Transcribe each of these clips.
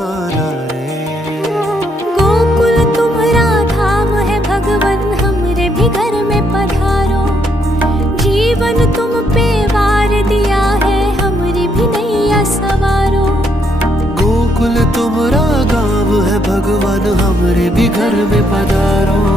तुम्हारा रे गोकुल तुम्हारा धाम है भगवान हमरे भी घर में पधारो। जीवन तुम पे वार दिया है हमरी भी नैया सवारो। गोकुल तुम्हारा गाँव है भगवान हमरे भी घर में पधारो।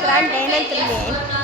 grande, no entendí.